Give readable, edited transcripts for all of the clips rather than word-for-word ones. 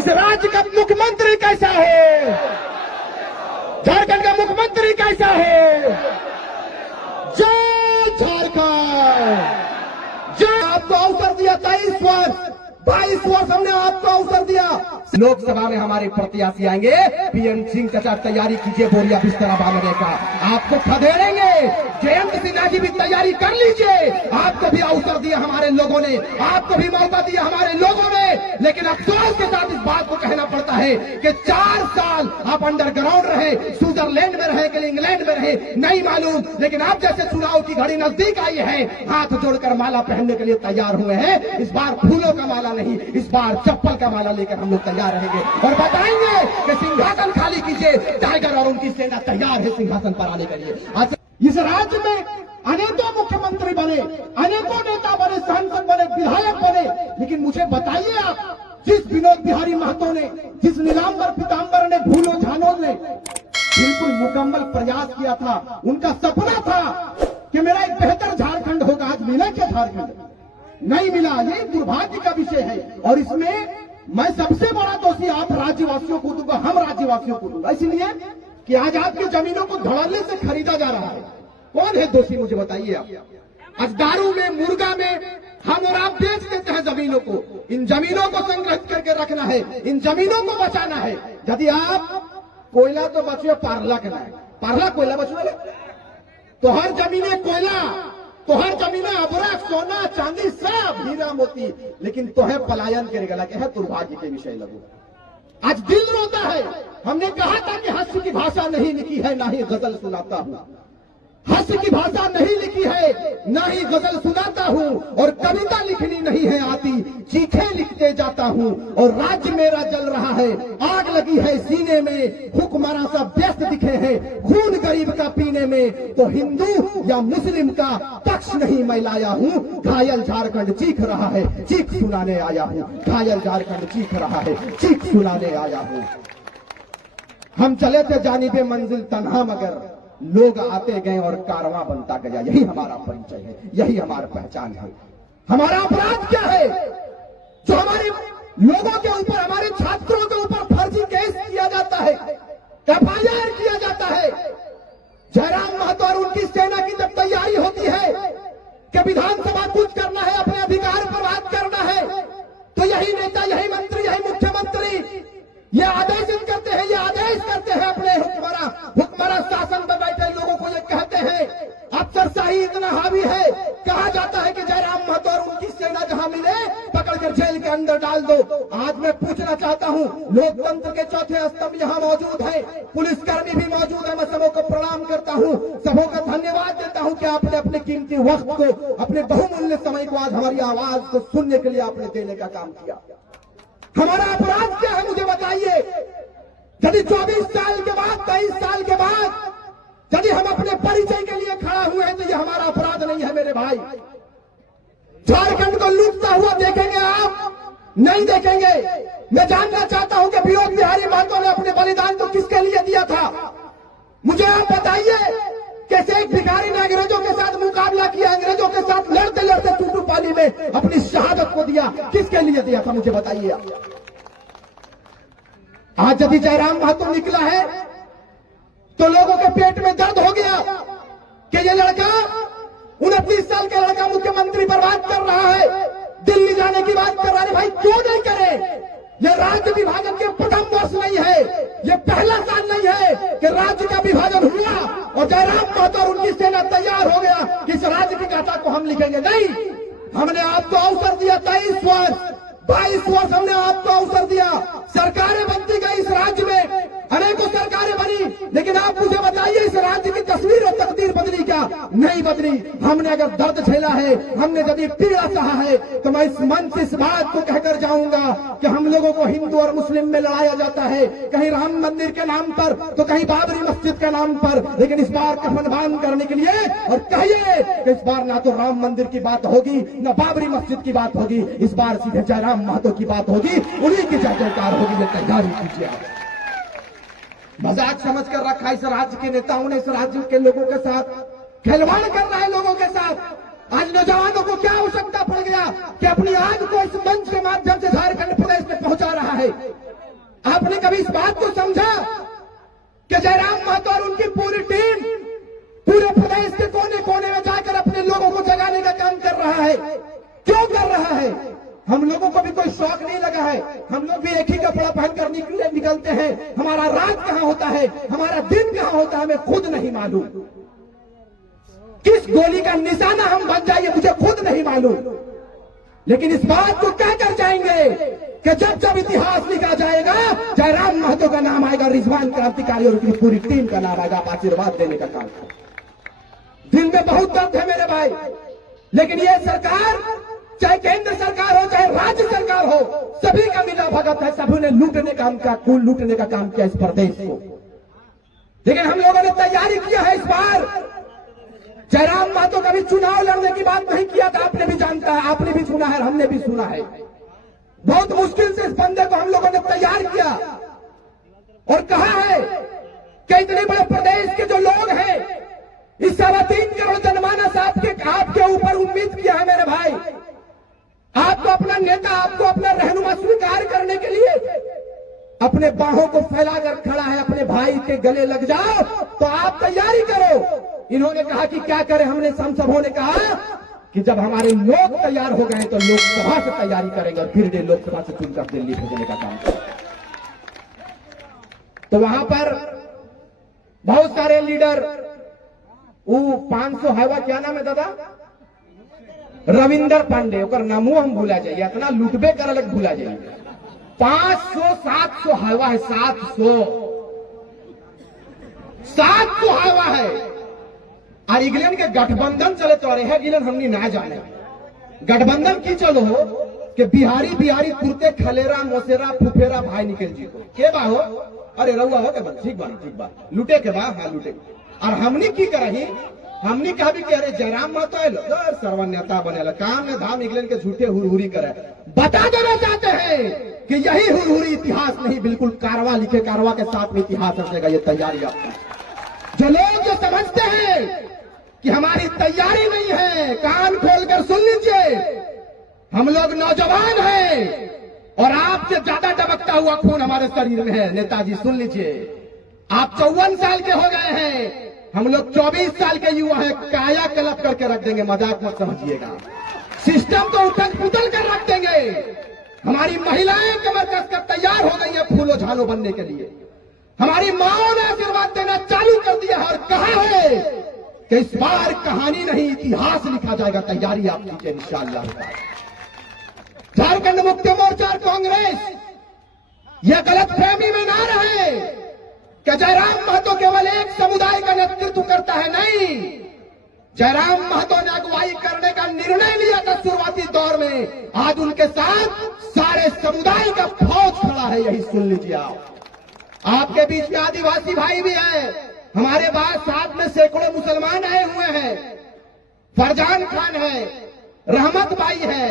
इस राज्य का मुख्यमंत्री कैसा हो, झारखंड का मुख्यमंत्री कैसा हो। जय झारखंड, जय। आपको अवसर दिया 23 वर्ष, 22 वर्ष हमने आपको अवसर दिया। लोकसभा में हमारे प्रत्याशी आएंगे, पीएम सिंह चाचा तैयारी कीजिए बोरिया बिस्तरा बांधने का, आपको खदेड़ेंगे। जयंत सिन्हा जी भी तैयारी कर लीजिए, आपको भी अवसर दिया हमारे लोगों ने, आपको भी मौका दिया हमारे लोगों ने। लेकिन अफसोस के साथ इस बात को कहना पड़ता है कि 4 साल आप अंडरग्राउंड रहे, स्विट्जरलैंड में रहे कि इंग्लैंड में रहे नहीं मालूम, लेकिन आप जैसे चुनाव की घड़ी नजदीक आई है, हाथ जोड़कर माला पहनने के लिए तैयार हुए हैं। इस बार फूलों का माला नहीं, इस बार चप्पल का माला लेकर हम लोग तैयार रहेंगे और बताएंगे कि सिंहासन खाली कीजिए। टाइगर और उनकी सेना तैयार है सिंहासन पर आने के लिए। इस राज्य में अनेकों मुख्यमंत्री बने, अनेकों नेता बने, सांसद बने, विधायक बने, लेकिन मुझे बताइए आप, जिस विनोद बिहारी महतो ने, जिस नीलांबर पीतांबर ने, भूलो झानो ने बिल्कुल मुकम्मल प्रयास किया था, उनका सपना था कि मेरा एक बेहतर झारखंड होगा। आज मिला क्या झारखंड? नहीं मिला। ये दुर्भाग्य का विषय है और इसमें मैं सबसे बड़ा दोषी आप राज्यवासियों को दूंगा, हम राज्यवासियों को दूंगा, इसलिए कि आज आपकी जमीनों को धड़ल्ले से खरीदा जा रहा है। कौन है दोषी मुझे बताइए आप। आज दारू में, मुर्गा में हम और आप बेच देते हैं जमीनों को। इन जमीनों को संग्रहित करके रखना है, इन जमीनों को बचाना है। यदि आप कोयला तो बचिए, पारला के ना पारला कोयला बचवे तो हर जमीने कोयला, तो हर जमीने अबरक, सोना चांदी सब हीरा मोती, लेकिन तो है पलायन करेगा लगे है दुर्भाग्य के विषय लगो। आज दिल रोता है। हमने कहा था कि हास्य की भाषा नहीं लिखी है, ना ही गजल सुनाता हूं। हास्य की भाषा नहीं लिखी है, ना ही गजल सुनाता हूं, और कविता लिखनी नहीं है आती, चीखे लिखते जाता हूं। और राज्य मेरा जल रहा है, आग लगी है सीने में, हुक्मरान सब व्यस्त दिखे हैं खून गरीब का पीने में। तो हिंदू या मुस्लिम का पक्ष नहीं मैं लाया हूं, घायल झारखंड चीख रहा है, चीख सुनाने आया हूं। घायल झारखंड चीख रहा है, चीख सुनाने आया हूं। हम चले थे जानिबे मंजिल तन्हा, मगर लोग आते गए और कारवां बनता गया। यही हमारा परिचय है, यही हमारी पहचान है। हमारा अपराध क्या है जो हमारे लोगों के ऊपर, हमारे छात्रों के ऊपर फर्जी केस किया जाता है, एफआईआर किया जाता है। जयराम महतो और उनकी सेना की जब तैयारी होती है कि विधानसभा कुछ करना है, अपने अधिकार पर बात करना है, तो यही नेता, यही मंत्री, यही मुख्यमंत्री ये आदेश करते हैं, ये आदेश करते हैं अपने हुक्मरान शासन पर बैठे लोगों को। ये कहते हैं अफसरशाही इतना हावी है, कहा जाता है कि जयराम महतो और उनकी सेना जहां मिले पकड़कर जेल के अंदर डाल दो। आज मैं पूछना चाहता हूं, लोकतंत्र के चौथे स्तंभ यहां मौजूद है, पुलिसकर्मी भी मौजूद है। मैं सबों को प्रणाम करता हूं, सबों का धन्यवाद देता हूं कि आपने अपने कीमती वक्त को, अपने बहुमूल्य समय को आज हमारी आवाज को सुनने के लिए आपने देने का काम किया। हमारा अपराध क्या है मुझे बताइए। यदि 24 साल के बाद, 23 साल के बाद यदि हम अपने परिचय के लिए खड़ा हुए हैं, तो ये हमारा अपराध नहीं है मेरे भाई। झारखंड को लूटता हुआ देखेंगे आप? नहीं देखेंगे। मैं जानना चाहता हूं कि विनोद बिहारी महतो ने अपने बलिदान को किसके लिए दिया था? मुझे आप बताइए। कैसे एक भिखारी ने अंग्रेजों के साथ मुकाबला किया, अंग्रेजों के साथ लड़ते लड़ते टूटू पानी में अपनी शहादत को दिया, किसके लिए दिया था मुझे बताइए। आज यदि जयराम महतो निकला है तो लोगों के पेट में दर्द हो गया कि ये लड़का, 29 साल का लड़का मुख्यमंत्री पर बात कर रहा है, दिल्ली जाने की बात कर रहा है। भाई क्यों नहीं करे? ये राज्य विभाजन के प्रथम वर्ष नहीं है, ये पहला साल नहीं है कि राज्य का विभाजन हुआ और जयराम महतो और उनकी सेना तैयार हो गया कि इस राज्य की गाथा को हम लिखेंगे। नहीं, हमने आपको अवसर दिया 23 वर्ष, 22 वर्ष हमने आपको अवसर दिया। सरकारें बनती गई इस राज्य में, अनेकों सरकारें बनी, लेकिन आप मुझे बताइए इस राज्य की तस्वीर और तकदीर बदली क्या? नहीं बदली। हमने अगर दर्द झेला है, हमने यदि पीड़ा सहा है, तो मैं इस मंच से इस बात को कहकर जाऊंगा कि हम लोगों को हिंदू और मुस्लिम में लड़ाया जाता है, कहीं राम मंदिर के नाम पर तो कहीं बाबरी मस्जिद के नाम पर। लेकिन इस बार कफन बांध करने के लिए और कहिए कि इस बार ना तो राम मंदिर की बात होगी, ना बाबरी मस्जिद की बात होगी, इस बार सीधे जयराम महतो की बात होगी, उन्हीं की जय जयकार होगी। ये तैयारी कीजिए आप। मजाक समझ कर रखा इस राज्य के नेताओं ने, इस राज्य के लोगों के साथ खिलवाड़ कर रहा है लोगों के साथ। आज नौजवानों को क्या आवश्यकता पड़ गया कि अपनी आग को इस मंच के माध्यम से झारखंड प्रदेश में पहुंचा रहा है। कभी इस बात को समझा कि जयराम महतो और उनकी पूरी टीम पूरे प्रदेश के कोने कोने में जाकर अपने लोगों को जगाने का काम कर रहा है? क्यों कर रहा है? हम लोगों को भी कोई शौक नहीं लगा है। हम लोग भी एक ही कपड़ा पहनकर निकलते हैं। हमारा रात कहां होता है, हमारा दिन कहां होता है, हमें खुद नहीं मालूम। किस गोली का निशाना हम बन जाएंगे मुझे खुद नहीं मालूम। लेकिन इस बात को कहकर जाएंगे कि जब जब इतिहास लिखा जाएगा जयराम महतो का नाम आएगा, रिजवान क्रांतिकारी और उनकी पूरी टीम का नाम आएगा। आप आशीर्वाद देने का काम करें। दिल में बहुत दर्द है मेरे भाई, लेकिन ये सरकार, चाहे केंद्र सरकार हो चाहे राज्य सरकार हो, सभी का मिला भगत है। सभी ने लूटने का काम किया इस प्रदेश को। लेकिन हम लोगों ने तैयारी किया है। इस बार जयराम महतो कभी चुनाव लड़ने की बात नहीं किया था। आपने भी जानता है, आपने भी सुना है, हमने भी सुना है। बहुत मुश्किल से इस बंदे को हम लोगों ने तैयार किया और कहा है कि इतने बड़े प्रदेश के जो लोग हैं, इस 3.25 करोड़ जनमानस आपके ऊपर उम्मीद किया है मेरे भाई। आपको अपना नेता, आपको अपना रहनुमा स्वीकार करने के लिए अपने बाहों को फैलाकर खड़ा है। अपने भाई के गले लग जाओ तो आप तैयारी करो। इन्होंने कहा कि क्या करें, हम सबों ने कहा कि जब हमारे लोग तैयार हो गए तो लोकसभा से तैयारी करेंगे और फिर ये लोकसभा से चुनकर दिल्ली भेजने का काम करेंगे। तो वहां पर बहुत सारे लीडर, वो 500 है, क्या नाम है दादा, रविंदर पांडे, ओकर नामो हम भूला जाइए, इतना लुटबे कर अलग भूला जाइए। 500-700 हवा है, 700 हवा है। और इंग्लैंड के गठबंधन चले तो रहे हैं, गिलन हमनी ना जाने गठबंधन की चलो हो कि बिहारी तुरते खलेरा मोसेरा फुफेरा भाई निकल जी को के बा हो, अरे रहुआ हो के ठीक बा लुटे के बा, हाँ लुटे। और हमने की करही, हमने कहा भी कि अरे जयराम महतो है सर्व नेता बनेला, काम में धाम इंग्लैंड के झूठे हुरहुरी करे। बता देना चाहते हैं कि यही हुरहुरी इतिहास नहीं, बिल्कुल कारवा लिखे, कारवा के साथ में इतिहास रचेगा। ये तैयारी आपकी। जो लोग जो समझते हैं कि हमारी तैयारी नहीं है, कान खोलकर सुन लीजिए। हम लोग नौजवान हैं और आपसे ज्यादा दबकता हुआ खून हमारे शरीर में है। नेताजी सुन लीजिए, आप 54 साल के हो गए हैं, हम लोग 24 साल के युवा हैं। काया कलप करके रख देंगे, मजाक मत समझिएगा। सिस्टम को उथल पुथल कर रख देंगे। हमारी महिलाएं कमर कसकर तैयार हो गई है फूलो झालो बनने के लिए। हमारी माओ ने आशीर्वाद देना चालू कर दिया है और कहा है कि इस बार कहानी नहीं इतिहास लिखा जाएगा। तैयारी आप कीजिए इंशाअल्लाह। झारखंड मुक्ति मोर्चा और कांग्रेस यह गलतफहमी में ना रहे कि जयराम महतो केवल एक समुदाय का नेतृत्व करता है। नहीं, जयराम महतो ने अगुवाई करने का निर्णय लिया था शुरुआती दौर में। आज उनके साथ सारे समुदाय का फौज खड़ा है, यही सुन लीजिए आप। आपके बीच में आदिवासी भाई भी हैं, हमारे पास साथ में सैकड़ों मुसलमान आए हुए हैं। फरजान खान है, रहमत भाई है,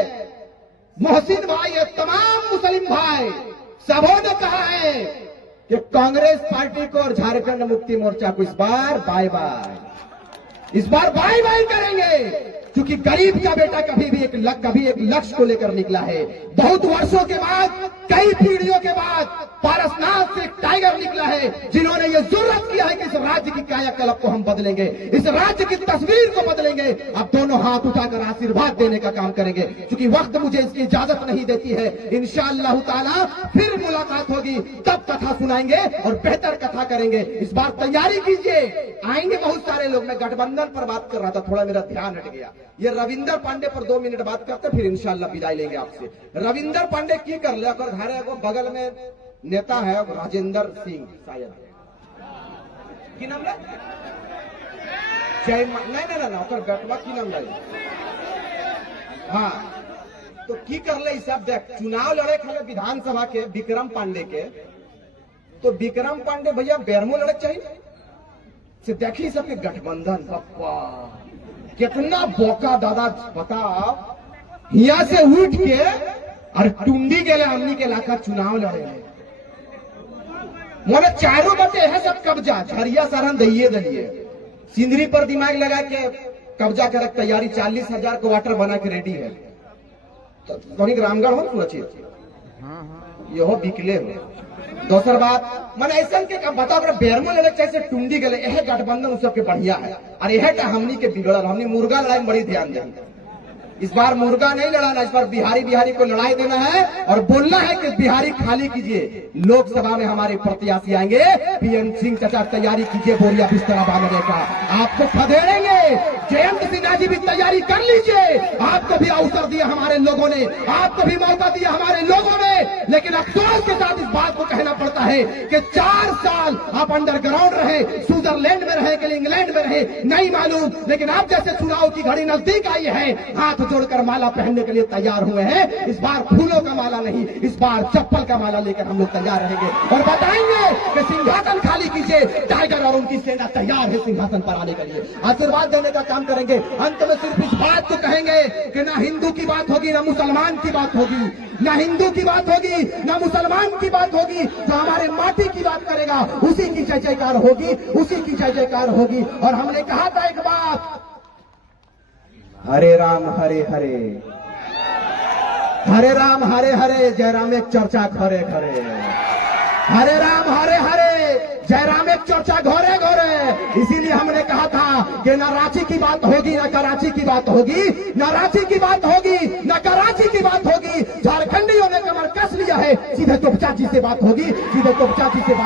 मोहसिन भाई है, तमाम मुस्लिम भाई सबों ने कहा है कि कांग्रेस पार्टी को और झारखंड मुक्ति मोर्चा को इस बार बाय बाय, इस बार बाय बाय करेंगे। क्योंकि गरीब का बेटा कभी एक लक्ष्य को लेकर निकला है। बहुत वर्षों के बाद, कई पीढ़ियों के बाद पारसनाथ से टाइगर निकला है, जिन्होंने ये जुर्रत किया है कि इस राज्य की कायाकल्प को हम बदलेंगे, इस राज्य की तस्वीर को बदलेंगे। अब दोनों हाथ उठाकर आशीर्वाद देने का काम करेंगे। क्योंकि वक्त मुझे इसकी इजाजत नहीं देती है। इंशाअल्लाह ताला फिर मुलाकात होगी, तब कथा सुनाएंगे और बेहतर कथा करेंगे। इस बार तैयारी कीजिए, आएंगे बहुत सारे लोग। मैं गठबंधन पर बात कर रहा था, थोड़ा मेरा ध्यान हट गया। ये रविंदर पांडे पर 2 मिनट बात करते, फिर इंशाअल्लाह विदाई लेंगे आपसे। रविंदर पांडे की कर ले, अगर घर है वो बगल में नेता है राजेंद्र सिंह शायद की नाम है, नहीं ओकर गटवा की नाम है, हाँ। तो की कर ले सब देख, चुनाव लड़े खड़े विधानसभा के विक्रम पांडे के, तो विक्रम पांडे भैया बेरमो लड़े चाहिए से देखी सबके गठबंधन। पप्पा कितना बोका दादा, बताओ यहाँ से उठ के और टुंडी के लिए हमनी के इलाका चुनाव लड़े हैं। मोने चारों बटे है सब कब्जा, झरिया सरहन दइए दलिए, सिंदरी पर दिमाग लगा के कब्जा कर तैयारी। 40,000 को वाटर बना के रेडी है। तो रामगढ़ हो सुरक्षित, ये हो बिकले हो। दोसर बात मन ऐसा के का बता पर बेरमो लड़क कैसे टुंडी गले यह गठबंधन उस सबके बढ़िया है और यह का हमनी के बिगड़ल हमनी मुर्गा लड़ाई में बड़ी ध्यान देंगे। इस बार मुर्गा नहीं लड़ाना, इस बार बिहारी को लड़ाई देना है और बोलना है कि बिहारी खाली कीजिए। लोकसभा में हमारे प्रत्याशी आएंगे, पीएन सिंह चाचा तैयारी कीजिए बोरिया बिस्तरा बांधने का, आपको खदेड़ेंगे। जयंत सिन्हा जी भी तैयारी कर लीजिए, आपको भी अवसर दिया हमारे लोगों ने, आपको भी मौका दिया हमारे लोगों ने। लेकिन अफसोस के साथ इस बात को कहना पड़ता है कि 4 साल आप अंडरग्राउंड रहे, स्विट्जरलैंड में रहे कि इंग्लैंड में रहे नहीं मालूम, लेकिन आप जैसे चुनाव की घड़ी नजदीक आई है, हाथ जोड़कर माला पहनने के लिए तैयार हुए हैं। इस बार फूलों का माला नहीं, इस बार चप्पल का माला लेकर हम लोग तैयार रहेंगे और बताएंगे कि सिंहासन खाली कीजिए। टाइगर और उनकी सेना तैयार है सिंहासन पर आने के लिए, आशीर्वाद देने का काम करेंगे। अंत में सिर्फ इस बात को कहेंगे कि ना हिंदू की बात होगी, ना मुसलमान की बात होगी, ना हिंदू की बात होगी, ना मुसलमान की बात होगी। जो हमारे माटी की बात करेगा उसी की जय जयकार होगी, उसी की जय जयकार होगी। और हमने कहा था एक बात, हरे राम हरे हरे, हरे राम हरे हरे, जय राम एक चर्चा घरे घरे, हरे राम हरे हरे, जय राम एक चर्चा घोरे घोरे। इसीलिए हमने कहा था कि ना रांची की बात होगी, ना कराची की बात होगी, ना रांची की बात होगी, ना कराची की बात होगी। झारखंडियों ने कमर कस लिया है, सीधे तोपचा जी से बात होगी, सीधे तोपचा जी से बात